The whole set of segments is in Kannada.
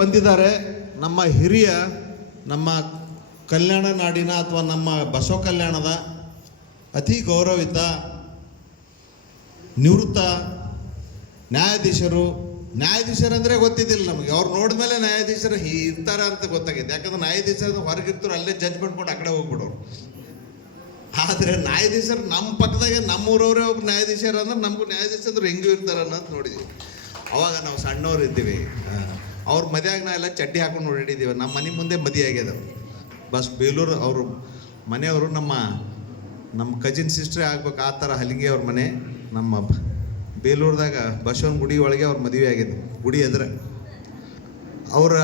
ಬಂದಿದ್ದಾರೆ ನಮ್ಮ ಹಿರಿಯ ನಮ್ಮ ಕಲ್ಯಾಣ ನಾಡಿನ ಅಥವಾ ನಮ್ಮ ಬಸವ ಕಲ್ಯಾಣದ ಅತಿ ಗೌರವಿತ ನಿವೃತ್ತ ನ್ಯಾಯಾಧೀಶರಂದರೆ ಗೊತ್ತಿದ್ದಿಲ್ಲ ನಮಗೆ. ಅವ್ರು ನೋಡಿದ ಮೇಲೆ ನ್ಯಾಯಾಧೀಶರು ಇರ್ತಾರೆ ಅಂತ ಗೊತ್ತಾಗಿದೆ. ಯಾಕಂದ್ರೆ ನ್ಯಾಯಾಧೀಶರು ಹೊರಗಿರ್ತಾರೆ, ಅಲ್ಲೇ ಜಡ್ಜ್ ಮಾಡ್ಕೊಂಡು ಆ ಕಡೆ ಹೋಗ್ಬಿಡೋರು. ಆದರೆ ನ್ಯಾಯಾಧೀಶರು ನಮ್ಮ ಪಕ್ಕದಾಗೆ ನಮ್ಮೂರವರೇ ಒಬ್ಬ ನ್ಯಾಯಾಧೀಶರು ಅಂದ್ರೆ ನಮಗೂ ನ್ಯಾಯಾಧೀಶರು ಹೆಂಗೂ ಇರ್ತಾರೆ ಅನ್ನೋದು ನೋಡಿದ್ವಿ. ಅವಾಗ ನಾವು ಸಣ್ಣವ್ರು ಇದ್ದೀವಿ. ಅವ್ರ ಮದುವೆಯಾಗ ನಾವೆಲ್ಲ ಚಡ್ಡಿ ಹಾಕೊಂಡು ಓಡಾಡಿದ್ದೀವಿ. ನಮ್ಮ ಮನೆ ಮುಂದೆ ಮದುವೆ ಆಗ್ಯದ. ಬಸ್ ಬೇಲೂರು ಅವರು ಮನೆಯವರು ನಮ್ಮ ಕಜಿನ್ ಸಿಸ್ಟ್ರೇ ಆಗ್ಬೇಕು. ಆ ಥರ ಹಲಿಗೆ ಅವ್ರ ಮನೆ ನಮ್ಮ ಬೇಲೂರದಾಗ ಬಸವನ ಗುಡಿ ಒಳಗೆ ಅವ್ರ ಮದುವೆ ಆಗಿದೆ. ಗುಡಿ ಎದುರು ಅವರ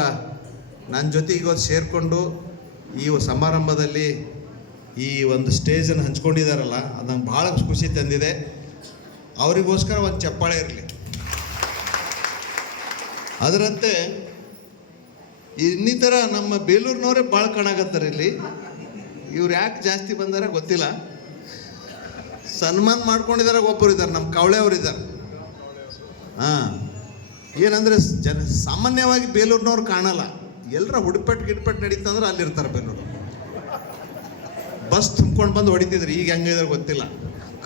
ನನ್ನ ಜೊತೆ ಈಗ ಸೇರಿಕೊಂಡು ಈ ಸಮಾರಂಭದಲ್ಲಿ ಈ ಒಂದು ಸ್ಟೇಜನ್ನು ಹಂಚ್ಕೊಂಡಿದ್ದಾರಲ್ಲ, ಅದು ನಂಗೆ ಭಾಳ ಖುಷಿ ತಂದಿದೆ. ಅವರಿಗೋಸ್ಕರ ಒಂದು ಚಪ್ಪಾಳೆ ಇರಲಿ. ಅದರಂತೆ ಇನ್ನಿತರ ನಮ್ಮ ಬೇಲೂರಿನವರೇ ಭಾಳ ಕಾಣಾಕತ್ತಾರೆ ಇಲ್ಲಿ. ಇವ್ರು ಯಾಕೆ ಜಾಸ್ತಿ ಬಂದಾರ ಗೊತ್ತಿಲ್ಲ. ಸನ್ಮಾನ ಮಾಡ್ಕೊಂಡಿದ್ದಾರೆ. ಒಬ್ಬರು ಇದ್ದಾರೆ, ನಮ್ಮ ಕವಳೆಯವರು ಇದ್ದಾರೆ. ಏನಂದರೆ ಸಾಮಾನ್ಯವಾಗಿ ಬೇಲೂರಿನವ್ರು ಕಾಣಲ್ಲ. ಎಲ್ಲರ ಹುಡುಪೆಟ್ಟು ನಡೀತಂದ್ರೆ ಅಲ್ಲಿರ್ತಾರೆ ಬೇಲೂರು. ಬಸ್ ತುಂಬ್ಕೊಂಡು ಬಂದು ಹೊಡಿತಿದ್ರು. ಈಗ ಹೆಂಗಿದ್ರೆ ಗೊತ್ತಿಲ್ಲ.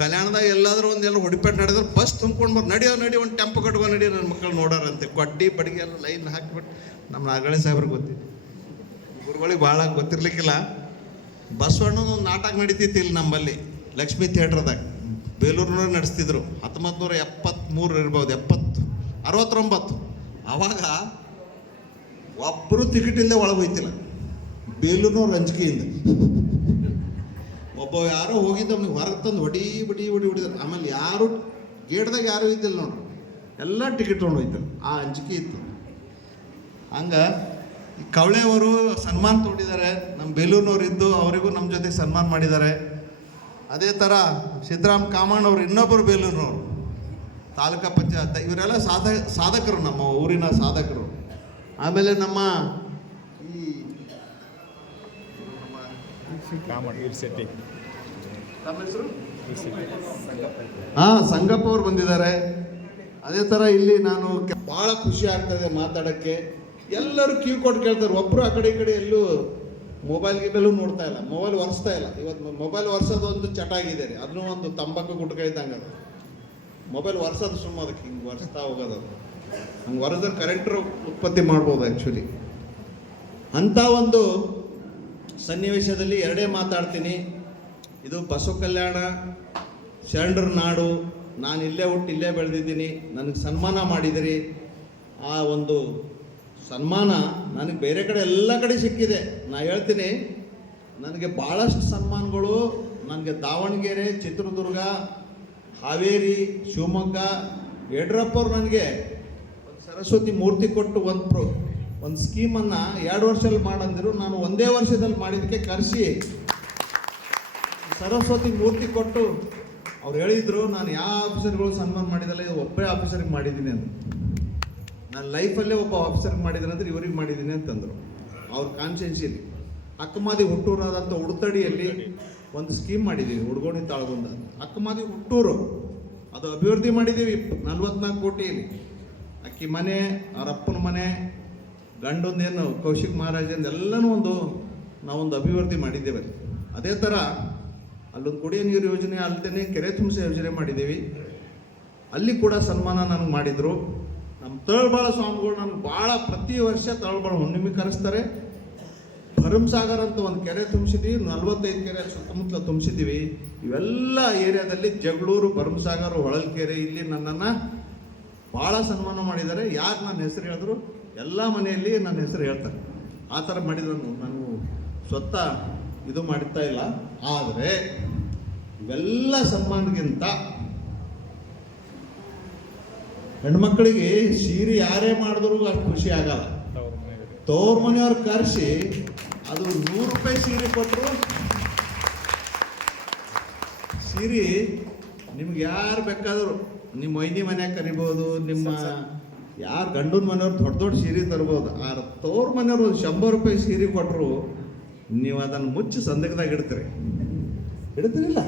ಕಲ್ಯಾಣದಾಗ ಎಲ್ಲಾದರೂ ಒಂದೆಲ್ಲ ಹುಡುಪೆಟ್ಟು ನಡೆದ್ರೆ ಬಸ್ ತುಂಬ್ಕೊಂಡು ಬಂದು ನಡಿ ಒಂದು ಟೆಂಪೋ ಕಟ್ಕೊಂಡು ನಡಿ, ನನ್ನ ಮಕ್ಕಳು ನೋಡಾರಂತೆ. ಕೊಡ್ಡಿ ಬಡಿಗೆ ಎಲ್ಲ ಲೈನ್ ಹಾಕಿಬಿಟ್ಟು ನಮ್ಮ ನಾಗಳೆ ಸಾಹೇಬ್ರಿಗೆ ಗೊತ್ತಿದೆ. ಗುರುಗಳಿಗೆ ಭಾಳ ಗೊತ್ತಿರ್ಲಿಕ್ಕಿಲ್ಲ. ಬಸವಣ್ಣನ ಒಂದು ನಾಟಕ ನಡೀತಿತ್ತು ಇಲ್ಲಿ ನಮ್ಮಲ್ಲಿ ಲಕ್ಷ್ಮೀ ಥಿಯೇಟ್ರದಾಗ. ಬೇಲೂರಿನವ್ರು ನಡೆಸ್ತಿದ್ರು. 1973 ಇರ್ಬೋದು, 69. ಆವಾಗ ಒಬ್ಬರು ಟಿಕೆಟ್ ಇಲ್ಲದೆ ಒಳಗೆ ಹೋಯ್ತಿಲ್ಲ. ಬೇಲೂರಿನವ್ರು ಅಂಜಿಕೆಯಿಂದ ಒಬ್ಬ ಯಾರೋ ಹೋಗಿದ್ದ ಅವ್ನಿಗೆ ಹೊರಗೆ ತಂದು ಹೊಡಿದ್ರು. ಆಮೇಲೆ ಯಾರು ಗೇಟ್ದಾಗ ಯಾರೂ ಇದ್ದಿಲ್ಲ ನೋಡ್ರಿ, ಎಲ್ಲ ಟಿಕೆಟ್ ತೊಗೊಂಡು ಹೋಯ್ತಾರೆ. ಆ ಅಂಜಿಕೆ ಇತ್ತು. ಹಂಗೆ ಈ ಕವಳೆಯವರು ಸನ್ಮಾನ ತೊಗೊಂಡಿದ್ದಾರೆ. ನಮ್ಮ ಬೇಲೂರಿನವ್ರು ಇದ್ದು ಅವರಿಗೂ ನಮ್ಮ ಜೊತೆ ಸನ್ಮಾನ ಮಾಡಿದ್ದಾರೆ. ಅದೇ ಥರ ಸಿದ್ದರಾಮ್ ಕಾಮಣ್ಣವ್ರು ಇನ್ನೊಬ್ಬರು ಬೇಲೂರಿನವರು, ತಾಲೂಕಾ ಪಂಚಾಯತ್. ಇವರೆಲ್ಲ ಸಾಧಕರು, ನಮ್ಮ ಊರಿನ ಸಾಧಕರು. ಆಮೇಲೆ ನಮ್ಮ ಈ ಸಂಗಪ್ಪ ಅವ್ರು ಬಂದಿದ್ದಾರೆ. ಅದೇ ಥರ ಇಲ್ಲಿ ನಾನು ಭಾಳ ಖುಷಿ ಆಗ್ತದೆ ಮಾತಾಡೋಕ್ಕೆ. ಎಲ್ಲರೂ ಕ್ಯೂ ಕೊಟ್ಟು ಕೇಳ್ತಾರೆ. ಒಬ್ಬರು ಆ ಕಡೆ ಈ ಕಡೆ ಎಲ್ಲೂ ಮೊಬೈಲ್ ನೋಡ್ತಾ ಇಲ್ಲ, ಮೊಬೈಲ್ ಒರೆಸ್ತಾ ಇಲ್ಲ. ಇವತ್ತು ಮೊಬೈಲ್ ಒರೆಸೋದು ಒಂದು ಚಟ ಆಗಿದೆ ರೀ. ಅದನ್ನೂ ಒಂದು ತಂಬಾಕು ಗುಟ್ಕ ಇದ್ದಂಗೆ ಅದು. ಮೊಬೈಲ್ ಒರೆಸೋದು ಸುಮ್ಮ ಅದಕ್ಕೆ ಹಿಂಗೆ ಒರೆಸ್ತಾ ಹೋಗೋದು. ಹಂಗೆ ಒರೆದ್ರೆ ಕರೆಂಟ್ರು ಉತ್ಪತ್ತಿ ಮಾಡ್ಬೋದು ಆ್ಯಕ್ಚುಲಿ. ಅಂಥ ಒಂದು ಸನ್ನಿವೇಶದಲ್ಲಿ ಎರಡೇ ಮಾತಾಡ್ತೀನಿ. ಇದು ಬಸವ ಕಲ್ಯಾಣ ಶರಣರ ನಾಡು. ನಾನು ಇಲ್ಲೇ ಹುಟ್ಟು ಇಲ್ಲೇ ಬೆಳೆದಿದ್ದೀನಿ. ನನಗೆ ಸನ್ಮಾನ ಮಾಡಿದಿರಿ. ಆ ಒಂದು ಸನ್ಮಾನ ನನಗೆ ಬೇರೆ ಕಡೆ ಎಲ್ಲ ಕಡೆ ಸಿಕ್ಕಿದೆ. ನಾ ಹೇಳ್ತೀನಿ, ನನಗೆ ಭಾಳಷ್ಟು ಸನ್ಮಾನಗಳು ನನಗೆ ದಾವಣಗೆರೆ, ಚಿತ್ರದುರ್ಗ, ಹಾವೇರಿ, ಶಿವಮೊಗ್ಗ, ಯಡಿಯೂರಪ್ಪವ್ರು ನನಗೆ ಒಂದು ಸರಸ್ವತಿ ಮೂರ್ತಿ ಕೊಟ್ಟು ಒಂದು ಸ್ಕೀಮನ್ನು 2 ವರ್ಷದಲ್ಲಿ ಮಾಡಂದಿರು. ನಾನು 1 ವರ್ಷದಲ್ಲಿ ಮಾಡಿದ್ದಕ್ಕೆ ಕರೆಸಿ ಸರಸ್ವತಿ ಮೂರ್ತಿ ಕೊಟ್ಟು ಅವ್ರು ಹೇಳಿದರು, ನಾನು ಯಾವ ಆಫೀಸರ್ಗಳು ಸನ್ಮಾನ ಮಾಡಿದಲ್ಲ, ಇದು ಒಬ್ಬೇ ಆಫೀಸರ್ಗೆ ಮಾಡಿದ್ದೀನಿ ಅಂತ. ನಾನು ಲೈಫಲ್ಲೇ ಒಬ್ಬ ಆಫೀಸರ್ಗೆ ಮಾಡಿದ್ದೀನಿ ಅಂದರೆ ಇವ್ರಿಗೆ ಮಾಡಿದ್ದೀನಿ ಅಂತಂದರು. ಅವ್ರ ಕಾನ್ಶಿಯನ್ಸಿಯಲ್ಲಿ ಅಕ್ಕಮಾದಿ ಹುಟ್ಟೂರಾದಂಥ ಉಡುತಡಿಯಲ್ಲಿ ಒಂದು ಸ್ಕೀಮ್ ಮಾಡಿದ್ದೀವಿ. ಹುಡ್ಗೋಣಿ ತಾಳಗುಂದ ಅಕ್ಕಮಾದಿ ಹುಟ್ಟೂರು, ಅದು ಅಭಿವೃದ್ಧಿ ಮಾಡಿದ್ದೀವಿ 44 ಕೋಟಿಯಲ್ಲಿ. ಅಕ್ಕಿ ಮನೆ, ಅವ್ರ ಅಪ್ಪನ ಮನೆ, ಗಂಡೊಂದೇನು ಕೌಶಿಕ್ ಮಹಾರಾಜಂದು ಎಲ್ಲನೂ ನಾವೊಂದು ಅಭಿವೃದ್ಧಿ ಮಾಡಿದ್ದೇವೆ. ಅದೇ ಥರ ಅಲ್ಲೊಂದು ಕುಡಿಯೋ ನೀರು ಯೋಜನೆ ಅಲ್ಲದೇ ಕೆರೆ ತುಂಬಿಸೋ ಯೋಜನೆ ಮಾಡಿದ್ದೀವಿ. ಅಲ್ಲಿ ಕೂಡ ಸನ್ಮಾನ ನನಗೆ ಮಾಡಿದರು. ನಮ್ಮ ತಳಬಾಳ ಸ್ವಾಮಿಗಳು ನನಗೆ ಭಾಳ ಪ್ರತಿ ವರ್ಷ ತಳಬಾಳ ಹುಣ್ಣಿಮೆ ಕರೆಸ್ತಾರೆ. ಭರಮಸಾಗರ ಅಂತ ಒಂದು ಕೆರೆ ತುಂಬಿಸಿದ್ದೀವಿ, 45 ಕೆರೆ ಸುತ್ತಮುತ್ತಲ ತುಂಬಿಸಿದ್ದೀವಿ. ಇವೆಲ್ಲ ಏರಿಯಾದಲ್ಲಿ ಜಗಳೂರು, ಭರಮಸಾಗರ, ಹೊಳಲ್ಕೆರೆ ಇಲ್ಲಿ ನನ್ನನ್ನು ಭಾಳ ಸನ್ಮಾನ ಮಾಡಿದ್ದಾರೆ. ಯಾರು ನನ್ನ ಹೆಸರು ಹೇಳಿದ್ರು ಎಲ್ಲ ಮನೆಯಲ್ಲಿ ನನ್ನ ಹೆಸರು ಹೇಳ್ತಾರೆ. ಆ ಥರ ಮಾಡಿದ್ರು. ನಾನು ಸ್ವತಃ ಇದು ಮಾಡ್ತಾ ಇಲ್ಲ. ಆದರೆ ಇವೆಲ್ಲ ಸನ್ಮಾನಕ್ಕಿಂತ ಹೆಣ್ಮಕ್ಳಿಗೆ ಸೀರೆ ಯಾರೇ ಮಾಡಿದ್ರು ಅಷ್ಟು ಖುಷಿ ಆಗಲ್ಲ. ತವ್ರ ಮನೆಯವ್ರು ಕರೆಸಿ ಅದು 100 ರೂಪಾಯಿ ಸೀರೆ ಕೊಟ್ಟರು. ಸೀರೆ ನಿಮ್ಗೆ ಯಾರು ಬೇಕಾದರೂ ನಿಮ್ಮ ವೈನಿ ಮನ್ಯಾಗ ಕರಿಬೋದು, ನಿಮ್ಮ ಯಾರು ಗಂಡನ ಮನೆಯವ್ರು ದೊಡ್ಡ ಸೀರೆ ತರ್ಬೋದು. ಆ ತವ್ರ ಮನೆಯವ್ರು ಒಂದು 100 ರೂಪಾಯಿ ಸೀರೆ ಕೊಟ್ಟರು, ನೀವು ಅದನ್ನು ಮುಚ್ಚಿ ಸಂದಕದಾಗ ಇಡ್ತೀರಿಲ್ಲ,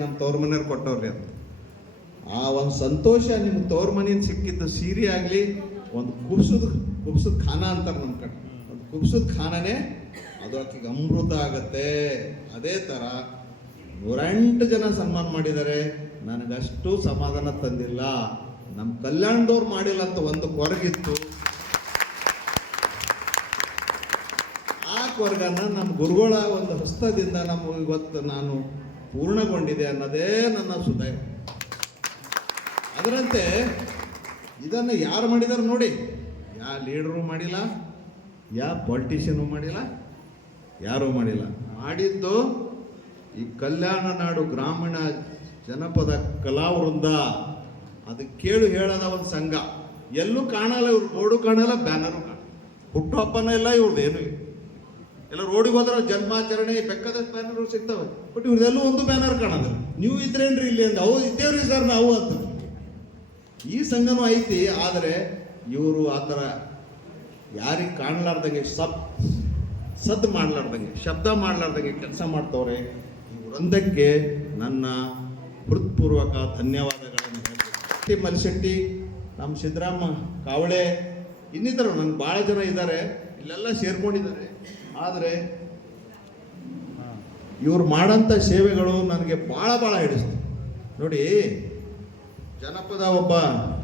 ನಮ್ಮ ತವ್ರ ಮನೆಯವ್ರು ಕೊಟ್ಟವ್ರಿ ಅಂತ. ಆ ಒಂದು ಸಂತೋಷ ನಿಮ್ಗೆ ತವ್ರ ಮನೆಯಿಂದ ಸಿಕ್ಕಿದ್ದು ಸೀರೆ ಆಗಲಿ, ಒಂದು ಕುಬ್ಸದ ಖಾನ ಅಂತಾರೆ ನಮ್ಮ ಕಡೆ. ಒಂದು ಕುಬ್ಸದ ಖಾನನೇ ಅದು ಆಕೆಗೆ ಅಮೃತ ಆಗತ್ತೆ. ಅದೇ ಥರ 108 ಜನ ಸನ್ಮಾನ ಮಾಡಿದ್ದಾರೆ. ನನಗಷ್ಟು ಸಮಾಧಾನ ತಂದಿಲ್ಲ. ನಮ್ಮ ಕಲ್ಯಾಣದವ್ರು ಮಾಡಿಲ್ಲ ಅಂತ ಒಂದು ಕೊರಗಿತ್ತು. ಆ ಕೊರಗನ್ನ ನಮ್ಮ ಗುರುಗಳ ಒಂದು ಹಸ್ತದಿಂದ ನಮ್ಮ ಇವತ್ತು ನಾನು ಪೂರ್ಣಗೊಂಡಿದೆ ಅನ್ನೋದೇ ನನ್ನ ಸುದೈವ. ಅದರಂತೆ ಇದನ್ನು ಯಾರು ಮಾಡಿದಾರೆ ನೋಡಿ, ಯಾವ ಲೀಡರು ಮಾಡಿಲ್ಲ, ಯಾವ ಪೊಲಿಟಿಷಿಯನು ಮಾಡಿಲ್ಲ, ಯಾರೂ ಮಾಡಿಲ್ಲ. ಮಾಡಿದ್ದು ಈ ಕಲ್ಯಾಣ ನಾಡು ಗ್ರಾಮೀಣ ಜನಪದ ಕಲಾವೃಂದ. ಅದು ಕೇಳು ಹೇಳದ ಒಂದು ಸಂಘ. ಎಲ್ಲೂ ಕಾಣಲ್ಲ, ಇವ್ರು ಬೋರ್ಡು ಕಾಣಲ್ಲ, ಬ್ಯಾನರು ಕಾಣಲ್ಲ, ಹುಟ್ಟುಹಬ್ಬನ ಇಲ್ಲ, ಇವ್ರದ್ದೇನು ಇಲ್ಲ. ಎಲ್ಲ ರೋಡಿಗೆ ಹೋದ್ರೆ ಜನ್ಮಾಚರಣೆ ಬೆಕ್ಕದ ಬ್ಯಾನರ್ ಸಿಗ್ತವೆ, ಬಟ್ ಇವ್ರದೆಲ್ಲೂ ಒಂದು ಬ್ಯಾನರ್ ಕಾಣೋದು. ನೀವು ಇದ್ರೇನ್ರಿ ಇಲ್ಲಿ ಅಂತ. ಅವು ಇದ್ದೇವ್ರಿ ಸರ್ ನಾವು ಅಂತ. ಈ ಸಂಘನೂ ಐತಿ, ಆದರೆ ಇವರು ಆ ಥರ ಯಾರಿಗೆ ಕಾಣಲಾರ್ದಂಗೆ ಸದ್ದು ಮಾಡಲಾರ್ದಂಗೆ, ಶಬ್ದ ಮಾಡಲಾರ್ದಂಗೆ ಕೆಲಸ ಮಾಡ್ತವ್ರೆ. ಇವರೊಂದಕ್ಕೆ ನನ್ನ ಹೃತ್ಪೂರ್ವಕ ಧನ್ಯವಾದಗಳನ್ನು ಹೇಳ್ತೀನಿ. ಮಲ್ಶೆಟ್ಟಿ, ನಮ್ಮ ಸಿದ್ದರಾಮ ಕಾವಳೆ, ಇನ್ನಿತರು ನನಗೆ ಭಾಳ ಜನ ಇದ್ದಾರೆ, ಇಲ್ಲೆಲ್ಲ ಸೇರ್ಕೊಂಡಿದ್ದಾರೆ. ಆದರೆ ಇವ್ರು ಮಾಡೋಂಥ ಸೇವೆಗಳು ನನಗೆ ಭಾಳ ಹಿಡಿಸ್ತು. ನೋಡಿ, ಜನಪದ ಒಬ್ಬ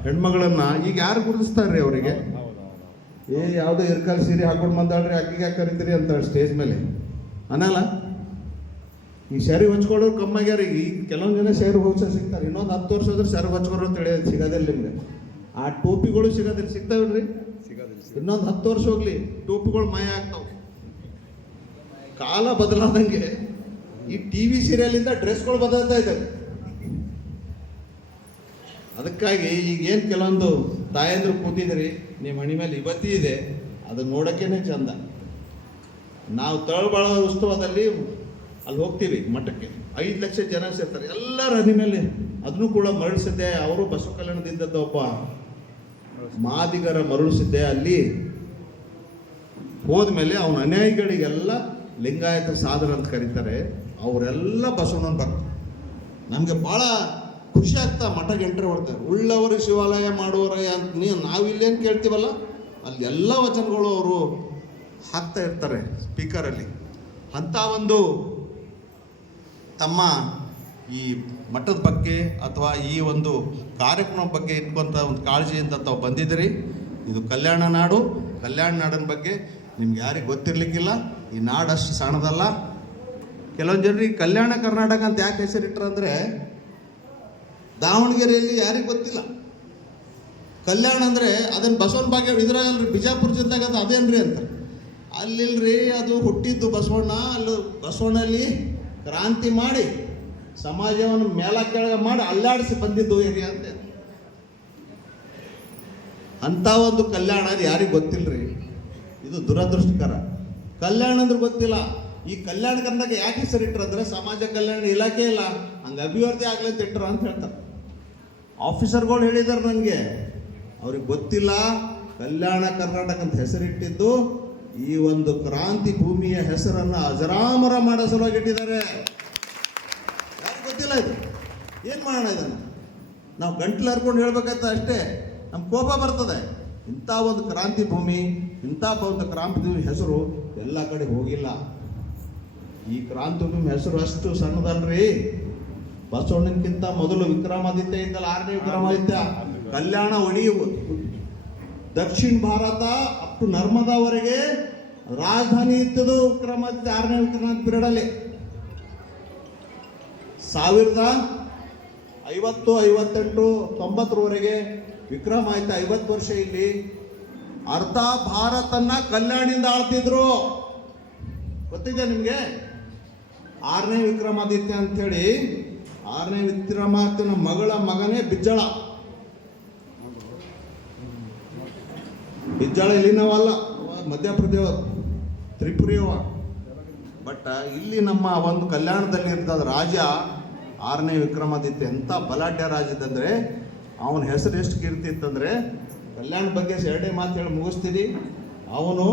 ಹೆಣ್ಮಗಳನ್ನ ಈಗ ಯಾರು ಗುರುತಿಸ್ತಾರ್ರಿ ಅವರಿಗೆ? ಯಾವುದೋ ಇರ್ಕಲ್ ಸೀರೆ ಹಾಕೊಂಡು ಬಂದಾಳ್ರಿ, ಅಕ್ಕಿಗೆ ಯಾಕೆ ಕರಿತೀರಿ ಅಂತ ಸ್ಟೇಜ್ ಮೇಲೆ ಅನ್ನಲ್ಲ. ಈ ಸ್ಯಾರಿ ಹೊಚ್ಕೊಳ್ಳೋರು ಕಮ್ಮಾಗ್ಯಾರ. ಈಗ ಕೆಲವೊಂದು ಜನ ಸ್ಯಾರಿ ಹೊಚ್ಚ ಸಿಗ್ತಾರೆ. ಇನ್ನೊಂದು 10 ವರ್ಷ ಹೋದ್ರೆ ಸ್ಯಾರಿ ಹೊಚ್ಕೊರೋ ಅಂತ ಹೇಳಿ ಸಿಗೋದಿಲ್ಲ ನಿಮಗೆ. ಆ ಟೋಪಿಗಳು ಸಿಗೋದಿಲ್ಲ, ಸಿಗ್ತಾವಿಲ್ರಿ? ಇನ್ನೊಂದು 10 ವರ್ಷ ಹೋಗ್ಲಿ, ಟೋಪಿಗಳು ಮಾಯ ಆಗ್ತಾವೆ. ಕಾಲ ಬದಲಾದಂಗೆ ಈ TV ಸೀರಿಯಲಿಂದ ಡ್ರೆಸ್ಗಳು ಬದಲಾಗ್ತಾ ಇದ್ದಾವೆ. ಅದಕ್ಕಾಗಿ ಈಗೇನು ಕೆಲವೊಂದು ತಾಯಂದ್ರು ಕೂತಿದ್ರಿ, ನಿಮ್ಮ ಮನೆ ಮೇಲೆ ಇವತ್ತಿ ಇದೆ, ಅದು ನೋಡೋಕ್ಕೇನೆ ಚಂದ. ನಾವು ತಳಬಾಳ ಉತ್ಸವದಲ್ಲಿ ಅಲ್ಲಿ ಹೋಗ್ತೀವಿ ಮಠಕ್ಕೆ, 5 ಲಕ್ಷ ಜನ ಸೇರ್ತಾರೆ, ಎಲ್ಲರ ಹನಿ ಮೇಲೆ. ಅದನ್ನು ಕೂಡ ಮರಳಿಸಿದ್ದೆ. ಅವರು ಬಸವ ಕಲ್ಯಾಣದಿಂದ ಒಬ್ಬ ಮಾದಿಗರ ಮರಳಿಸಿದ್ದೆ. ಅಲ್ಲಿ ಹೋದ್ಮೇಲೆ ಅವನ ಅನ್ಯಾಯಿಗಳಿಗೆಲ್ಲ ಲಿಂಗಾಯತ ಸಾಧನ ಅಂತ ಕರೀತಾರೆ. ಅವರೆಲ್ಲ ಬಸವಣ್ಣನ ಭಕ್ತ. ನಮಗೆ ಭಾಳ ಖುಷಿ ಆಗ್ತಾ ಮಠಕ್ಕೆ ಎಂಟ್ರಿ ಹೊಡ್ತಾರೆ. ಉಳ್ಳವರು ಶಿವಾಲಯ ಮಾಡುವವರೇ ಅಂತ ನಾವಿಲ್ಲೇನು ಕೇಳ್ತೀವಲ್ಲ, ಅಲ್ಲಿ ಎಲ್ಲ ವಚನಗಳು ಅವರು ಹಾಕ್ತಾ ಇರ್ತಾರೆ ಸ್ಪೀಕರಲ್ಲಿ. ಅಂಥ ಒಂದು ತಮ್ಮ ಈ ಮಠದ ಬಗ್ಗೆ ಅಥವಾ ಈ ಒಂದು ಕಾರ್ಯಕ್ರಮ ಬಗ್ಗೆ ಇಟ್ಕೊಂತ ಒಂದು ಕಾಳಜಿಯಿಂದ ತಾವು ಬಂದಿದ್ದೀರಿ. ಇದು ಕಲ್ಯಾಣ ನಾಡು. ಕಲ್ಯಾಣ ನಾಡಿನ ಬಗ್ಗೆ ನಿಮ್ಗೆ ಯಾರಿಗೆ ಗೊತ್ತಿರಲಿಕ್ಕಿಲ್ಲ. ಈ ನಾಡು ಅಷ್ಟು ಸಣ್ಣದಲ್ಲ. ಕೆಲವೊಂದು ಜನರಿಗೆ ಕಲ್ಯಾಣ ಕರ್ನಾಟಕ ಅಂತ ಯಾಕೆ ಹೆಸರಿಟ್ರಂದರೆ, ದಾವಣಗೆರೆಯಲ್ಲಿ ಯಾರಿಗೆ ಗೊತ್ತಿಲ್ಲ. ಕಲ್ಯಾಣ ಅಂದರೆ ಅದನ್ನು ಬಸವನ ಭಾಗ್ಯ ಇದ್ರಾಗಲ್ರಿ, ಬಿಜಾಪುರ ಜಿಲ್ಲೆದಾಗ ಅದು ಅದೇನ್ರಿ ಅಂತ. ಅಲ್ಲಿಲ್ರಿ, ಅದು ಹುಟ್ಟಿದ್ದು ಬಸವಣ್ಣ. ಅಲ್ಲಿ ಬಸವಣ್ಣಲ್ಲಿ ಕ್ರಾಂತಿ ಮಾಡಿ ಸಮಾಜವನ್ನು ಮೇಲ ಕೆಳಗೆ ಮಾಡಿ ಅಲ್ಲಾಡಿಸಿ ಬಂದಿದ್ದು ಏರಿಯಾ ಅಂತ. ಅಂಥ ಒಂದು ಕಲ್ಯಾಣ ಅದು ಯಾರಿಗೆ ಗೊತ್ತಿಲ್ಲರಿ. ಇದು ದುರದೃಷ್ಟಕರ. ಕಲ್ಯಾಣ ಅಂದ್ರೆ ಗೊತ್ತಿಲ್ಲ. ಈ ಕಲ್ಯಾಣ ಕರ್ನಾಟಕ ಯಾಕೆ ಹೆಸರಿಟ್ರು ಅಂದರೆ, ಸಮಾಜ ಕಲ್ಯಾಣ ಇಲಾಖೆ ಇಲ್ಲ, ಹಂಗೆ ಅಭಿವೃದ್ಧಿ ಆಗಲಿ ಅಂತ ಇಟ್ಟರು ಅಂತ ಹೇಳ್ತಾರೆ. ಆಫೀಸರ್ಗಳು ಹೇಳಿದ್ದಾರೆ ನನಗೆ, ಅವ್ರಿಗೆ ಗೊತ್ತಿಲ್ಲ ಕಲ್ಯಾಣ ಕರ್ನಾಟಕ ಅಂತ ಹೆಸರಿಟ್ಟಿದ್ದು ಈ ಒಂದು ಕ್ರಾಂತಿ ಭೂಮಿಯ ಹೆಸರನ್ನು ಅಜರಾಮರ ಮಾಡೋ ಸಲುವಾಗಿ ಇಟ್ಟಿದ್ದಾರೆ. ಯಾರಿಗೆ ಗೊತ್ತಿಲ್ಲ ಇದು. ಏನು ಮಾಡೋಣ ಇದನ್ನು? ನಾವು ಗಂಟ್ಲು ಹರ್ಕೊಂಡು ಹೇಳ್ಬೇಕಂತ ಅಷ್ಟೇ ನಮ್ಮ ಕೋಪ ಬರ್ತದೆ. ಇಂಥ ಒಂದು ಕ್ರಾಂತಿ ಭೂಮಿ, ಇಂಥ ಒಂದು ಕ್ರಾಂತಿ ಭೂಮಿ ಹೆಸರು ಎಲ್ಲ ಕಡೆ ಹೋಗಿಲ್ಲ. ಈ ಕ್ರಾಂತಿ ಭೂಮಿ ಹೆಸರು ಅಷ್ಟು ಸಣ್ಣದಲ್ರಿ. ಬಸವಣ್ಣನಕ್ಕಿಂತ ಮೊದಲು ವಿಕ್ರಮಾದಿತ್ಯ ಇದ್ದಲ್ಲ, 6ನೇ ವಿಕ್ರಮಾದಿತ್ಯ. ಕಲ್ಯಾಣ ಒಡೆಯುವ ದಕ್ಷಿಣ ಭಾರತ ಅಪ್ ಟು ನರ್ಮದಾವರೆಗೆ ರಾಜಧಾನಿ ಇತ್ತದು ವಿಕ್ರಮಾದಿತ್ಯ 6ನೇ ವಿಕ್ರಮಾದಿತ್ಯ ಪೀರಿಯಡಲ್ಲಿ. 1050, 58, 90ರವರೆಗೆ ವಿಕ್ರಮಾದಿತ್ಯ 50 ವರ್ಷ ಇಲ್ಲಿ ಅರ್ಧ ಭಾರತನ್ನ ಕಲ್ಯಾಣಿಂದ ಆಳ್ತಿದ್ರು. ಗೊತ್ತಿದೆ ನಿಮಗೆ? 6ನೇ ವಿಕ್ರಮಾದಿತ್ಯ ಅಂಥೇಳಿ, 6ನೇ ವಿಕ್ರಮಾದಿತ್ಯನ ಮಗನೇ ಬಿಜ್ಜಳ. ಬಿಜ್ಜಳ ಇಲ್ಲಿನವಲ್ಲ, ಮಧ್ಯಪ್ರದೇಶ ತ್ರಿಪುರಿಯವ. ಬಟ್ ಇಲ್ಲಿ ನಮ್ಮ ಒಂದು ಕಲ್ಯಾಣದಲ್ಲಿ ಇರ್ತದ ರಾಜ 6ನೇ ವಿಕ್ರಮಾದಿತ್ಯ. ಎಂಥ ಬಲಾಢ್ಯ ರಾಜ ಇದ್ದಂದರೆ ಅವನ ಹೆಸರು ಎಷ್ಟು ಕೀರ್ತಿ ಇತ್ತಂದರೆ, ಕಲ್ಯಾಣ ಬಗ್ಗೆ 2 ಮಾತು ಹೇಳಿ ಮುಗಿಸ್ತೀನಿ. ಅವನು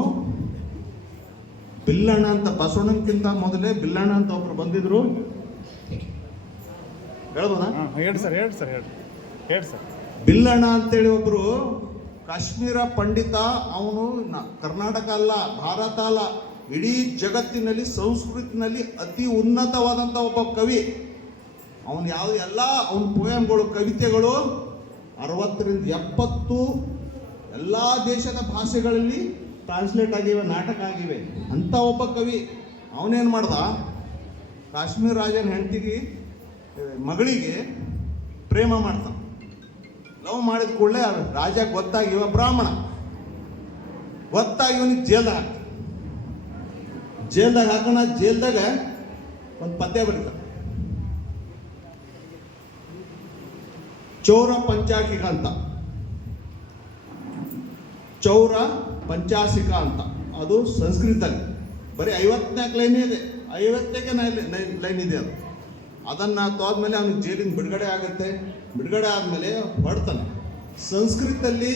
ಬಿಲ್ಲಣ್ಣ ಅಂತ, ಬಸವಣ್ಣನಕ್ಕಿಂತ ಮೊದಲೇ ಬಿಲ್ಲಣ್ಣ ಅಂತ ಒಬ್ರು ಬಂದಿದ್ರು. ಹೇಳ್ಬೋದಾ? ಹೇಳಿ ಸರ್. ಬಿಲ್ಲಣ್ಣ ಅಂತೇಳಿ ಒಬ್ರು ಕಾಶ್ಮೀರ ಪಂಡಿತ ಅವನು ಕರ್ನಾಟಕ ಅಲ್ಲ, ಭಾರತ ಅಲ್ಲ, ಇಡೀ ಜಗತ್ತಿನಲ್ಲಿ ಸಂಸ್ಕೃತಿನಲ್ಲಿ ಅತಿ ಉನ್ನತವಾದಂಥ ಒಬ್ಬ ಕವಿ. ಅವನು ಎಲ್ಲ ಅವನ ಪೋಯಮ್ಗಳು, ಕವಿತೆಗಳು 60-70 ಎಲ್ಲ ದೇಶದ ಭಾಷೆಗಳಲ್ಲಿ ಟ್ರಾನ್ಸ್ಲೇಟ್ ಆಗಿವೆ, ನಾಟಕ ಆಗಿವೆ. ಅಂಥ ಒಬ್ಬ ಕವಿ ಅವನೇನು ಮಾಡ್ದ, ಕಾಶ್ಮೀರ ರಾಜನ ಹೆಂಡತಿಗೆ ಮಗಳಿಗೆ ಪ್ರೇಮ ಮಾಡ್ತಾನೆ. ಲವ್ ಮಾಡಿದ ಕೂಡಲೇ ರಾಜ ಗೊತ್ತಾಗಿ ಇವ ಬ್ರಾಹ್ಮಣ, ಗೊತ್ತಾಗಿ ಇವನಿಗೆ ಜೇಲ್ದಾಗ ಹಾಕೋಣ. ಜೇಲ್ದಾಗ ಒಂದು ಪದ್ಯ ಬರೀತಾನೆ, ಚೌರ ಪಂಚಾಕಿಕ ಅಂತ, ಚೌರ ಪಂಚಾಸಿಕ ಅಂತ. ಅದು ಸಂಸ್ಕೃತದಲ್ಲಿ ಬರೀ 54 ಲೈನ್ ಇದೆ, 50ಕ್ಕೆ ಲೈನ್ ಇದೆ. ಅದನ್ನು ತೋದ್ಮೇಲೆ ಅವನಿಗೆ ಜೈಲಿಂದ ಬಿಡುಗಡೆ ಆಗುತ್ತೆ. ಬಿಡುಗಡೆ ಆದಮೇಲೆ ಹೊಡ್ತಾನೆ. ಸಂಸ್ಕೃತದಲ್ಲಿ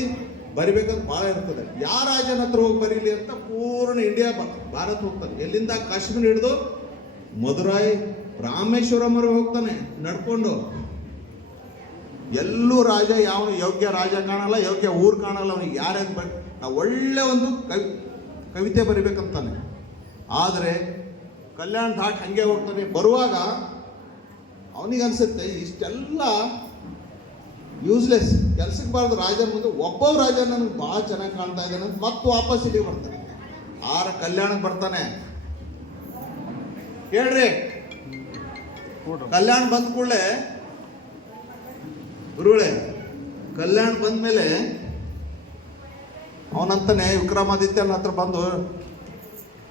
ಬರಿಬೇಕಂತ ಭಾಳ ಇರ್ತದೆ. ಯಾರ ರಾಜನ ಹತ್ರ ಹೋಗಿ ಬರೀಲಿ ಅಂತ ಪೂರ್ಣ ಇಂಡಿಯಾ ಭಾರತ ಹೋಗ್ತಾನೆ. ಎಲ್ಲಿಂದ ಕಾಶ್ಮೀರ ಹಿಡಿದು ಮಧುರೈ, ರಾಮೇಶ್ವರಂವರೆಗೆ ಹೋಗ್ತಾನೆ ನಡ್ಕೊಂಡು. ಎಲ್ಲೂ ರಾಜ ಯಾವ ಯೋಗ್ಯ ರಾಜ ಕಾಣಲ್ಲ, ಯೋಗ್ಯ ಊರು ಕಾಣಲ್ಲ. ಅವನಿಗೆ ಯಾರೇನು ನಾವು ಒಳ್ಳೆ ಒಂದು ಕವಿತೆ ಬರಿಬೇಕಂತಾನೆ. ಆದರೆ ಕಲ್ಯಾಣ ಘಾಟ್ ಹಾಗೆ ಹೋಗ್ತಾನೆ. ಬರುವಾಗ ಅವನಿಗೆ ಅನ್ಸುತ್ತೆ ಇಷ್ಟೆಲ್ಲ ಯೂಸ್ಲೆಸ್, ಕೆಲ್ಸಕ್ಕೆ ಬಾರ್ದು ರಾಜನ ಮುಂದೆ ಒಬ್ಬ ರಾಜ ನನಗೆ ಭಾಳ ಚೆನ್ನಾಗಿ ಕಾಣ್ತಾ ಇದ್ದಾನೆ ಅಂತ ಮತ್ತೆ ವಾಪಸ್ ಇಲ್ಲಿಗೆ ಬರ್ತಾನೆ. ಕಲ್ಯಾಣಕ್ಕೆ ಬರ್ತಾನೆ. ಹೇಳ್ರಿ, ಕಲ್ಯಾಣ ಬಂದ ಕೂಡಲೇ ಗುರುಗಳೇ, ಕಲ್ಯಾಣ ಬಂದ್ಮೇಲೆ ಅವನಂತಾನೆ ವಿಕ್ರಮಾದಿತ್ಯನ ಹತ್ರ ಬಂದು,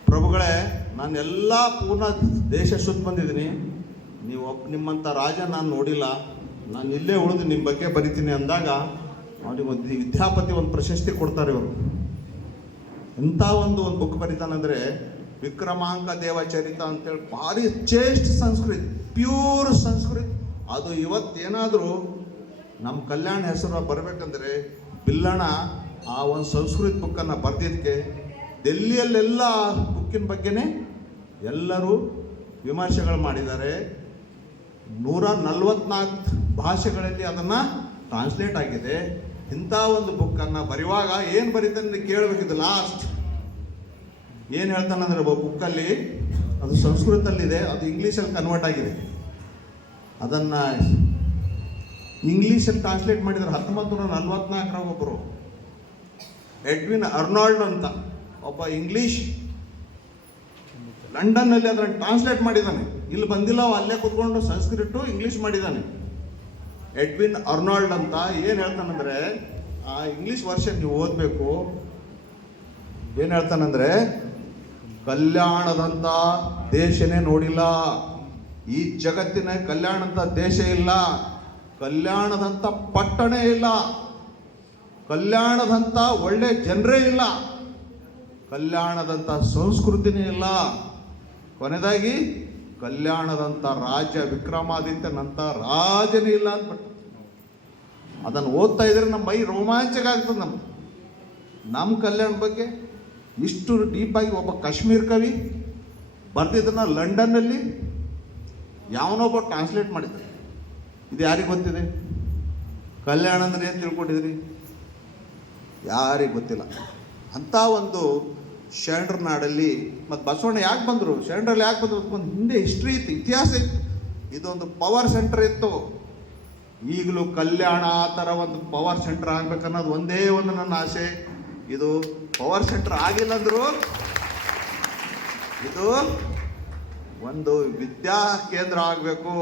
ಪ್ರಭುಗಳೇ, ನಾನೆಲ್ಲ ಪೂರ್ಣ ದೇಶ ಸುತ್ತ ಬಂದಿದ್ದೀನಿ, ನಿಮ್ಮಂಥ ರಾಜ ನಾನು ನೋಡಿಲ್ಲ, ನಾನು ಇಲ್ಲೇ ಉಳಿದು ನಿಮ್ಮ ಬಗ್ಗೆ ಬರಿತೀನಿ ಅಂದಾಗ ಅವನಿಗೆ ಒಂದು ವಿದ್ಯಾಪತಿ ಒಂದು ಪ್ರಶಸ್ತಿ ಕೊಡ್ತಾರೆ ಇವರು. ಎಂಥ ಒಂದು ಬುಕ್ ಬರೀತಾನಂದರೆ ವಿಕ್ರಮಾಂಕ ದೇವಚರಿತ ಅಂತೇಳಿ, ಭಾರಿ ಚೇಸ್ಟ್ ಸಂಸ್ಕೃತಿ, ಪ್ಯೂರ್ ಸಂಸ್ಕೃತಿ. ಅದು ಇವತ್ತೇನಾದರೂ ನಮ್ಮ ಕಲ್ಯಾಣ ಹೆಸರು ಬರಬೇಕಂದ್ರೆ ಬಿಲ್ಲಣ್ಣ ಆ ಒಂದು ಸಂಸ್ಕೃತ ಬುಕ್ಕನ್ನು ಬರೆದಿದ್ದಕ್ಕೆ ಡೆಲ್ಲಿಯಲ್ಲೆಲ್ಲ ಬುಕ್ಕಿನ ಬಗ್ಗೆನೇ ಎಲ್ಲರೂ ವಿಮರ್ಶೆಗಳು ಮಾಡಿದ್ದಾರೆ. 144 ಭಾಷೆಗಳಲ್ಲಿ ಅದನ್ನು ಟ್ರಾನ್ಸ್ಲೇಟ್ ಆಗಿದೆ. ಇಂಥ ಒಂದು ಬುಕ್ಕನ್ನು ಬರೆಯುವಾಗ ಏನು ಬರೀತಾನೆ ಕೇಳಬೇಕಿದ್ದು. ಲಾಸ್ಟ್ ಏನು ಹೇಳ್ತಾನಂದ್ರೆ ಬುಕ್ಕಲ್ಲಿ, ಅದು ಸಂಸ್ಕೃತದಲ್ಲಿದೆ, ಅದು ಇಂಗ್ಲೀಷಲ್ಲಿ ಕನ್ವರ್ಟ್ ಆಗಿದೆ. ಅದನ್ನು ಇಂಗ್ಲೀಷಲ್ಲಿ ಟ್ರಾನ್ಸ್ಲೇಟ್ ಮಾಡಿದ್ದಾರೆ 1944 ಒಬ್ಬರು ಎಡ್ವಿನ್ ಅರ್ನಾಲ್ಡ್ ಅಂತ ಒಬ್ಬ ಇಂಗ್ಲೀಷ್ ಲಂಡನ್ನಲ್ಲಿ ಅದನ್ನು ಟ್ರಾನ್ಸ್ಲೇಟ್ ಮಾಡಿದ್ದಾನೆ. ಇಲ್ಲಿ ಬಂದಿಲ್ಲ, ಅಲ್ಲೇ ಕೂತ್ಕೊಂಡು ಸಂಸ್ಕೃತ ಇಂಗ್ಲೀಷ್ ಮಾಡಿದ್ದಾನೆ. ಎಡ್ವಿನ್ ಅರ್ನಾಲ್ಡ್ ಅಂತ ಏನು ಹೇಳ್ತಾನಂದ್ರೆ, ಆ ಇಂಗ್ಲೀಷ್ ವರ್ಷನ್ ನೀವು ಓದಬೇಕು. ಏನು ಹೇಳ್ತಾನಂದ್ರೆ, ಕಲ್ಯಾಣದಂಥ ದೇಶನೇ ನೋಡಿಲ್ಲ, ಈ ಜಗತ್ತಿನ ಕಲ್ಯಾಣದಂಥ ದೇಶ ಇಲ್ಲ, ಕಲ್ಯಾಣದಂಥ ಪಟ್ಟಣ ಇಲ್ಲ, ಕಲ್ಯಾಣದಂಥ ಒಳ್ಳೆ ಜನರೇ ಇಲ್ಲ, ಕಲ್ಯಾಣದಂಥ ಸಂಸ್ಕೃತಿನೇ ಇಲ್ಲ, ಕೊನೆಯದಾಗಿ ಕಲ್ಯಾಣದಂಥ ರಾಜ್ಯ ವಿಕ್ರಮಾದಿತ್ಯನಂಥ ರಾಜನೇ ಇಲ್ಲ ಅಂದ್ಬಿಟ್ಟು. ಅದನ್ನು ಓದ್ತಾ ಇದ್ರೆ ನಮ್ಮ ಮೈ ರೋಮಾಂಚಕ ಆಗ್ತದೆ. ನಮ್ಮ ಕಲ್ಯಾಣ ಬಗ್ಗೆ ಇಷ್ಟು ಡೀಪಾಗಿ ಒಬ್ಬ ಕಾಶ್ಮೀರ್ ಕವಿ ಬರ್ದಿದ್ದನ್ನ ಲಂಡನ್ನಲ್ಲಿ ಯಾವನೊಬ್ಬ ಟ್ರಾನ್ಸ್ಲೇಟ್ ಮಾಡಿದ್ದಾರೆ. ಇದು ಯಾರಿಗೆ ಗೊತ್ತಿದೆ? ಕಲ್ಯಾಣ ಅಂದ್ರೆ ಏನು ತಿಳ್ಕೊಂಡಿದ್ರಿ? ಯಾರಿಗೆ ಗೊತ್ತಿಲ್ಲ. ಅಂಥ ಒಂದು ಶರಣರ ನಾಡಲ್ಲಿ ಮತ್ತು ಬಸವಣ್ಣ ಯಾಕೆ ಬಂದರು, ಶರಣರಲ್ಲಿ ಯಾಕೆ ಬಂದರು, ಒಂದು ಹಿಂದೆ ಹಿಸ್ಟ್ರಿ ಇತ್ತು, ಇತಿಹಾಸ ಇತ್ತು. ಇದೊಂದು ಪವರ್ ಸೆಂಟರ್ ಇತ್ತು. ಈಗಲೂ ಕಲ್ಯಾಣ ಆ ಥರ ಒಂದು ಪವರ್ ಸೆಂಟರ್ ಆಗ್ಬೇಕನ್ನೋದು ಒಂದೇ ಒಂದು ನನ್ನ ಆಸೆ. ಇದು ಪವರ್ ಸೆಂಟರ್ ಆಗಿಲ್ಲ ಅಂದರೂ ಇದು ಒಂದು ವಿದ್ಯಾ ಕೇಂದ್ರ ಆಗಬೇಕು.